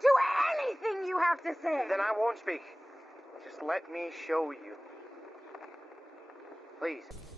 to anything you have to say. Then I won't speak. Just let me show you. Please.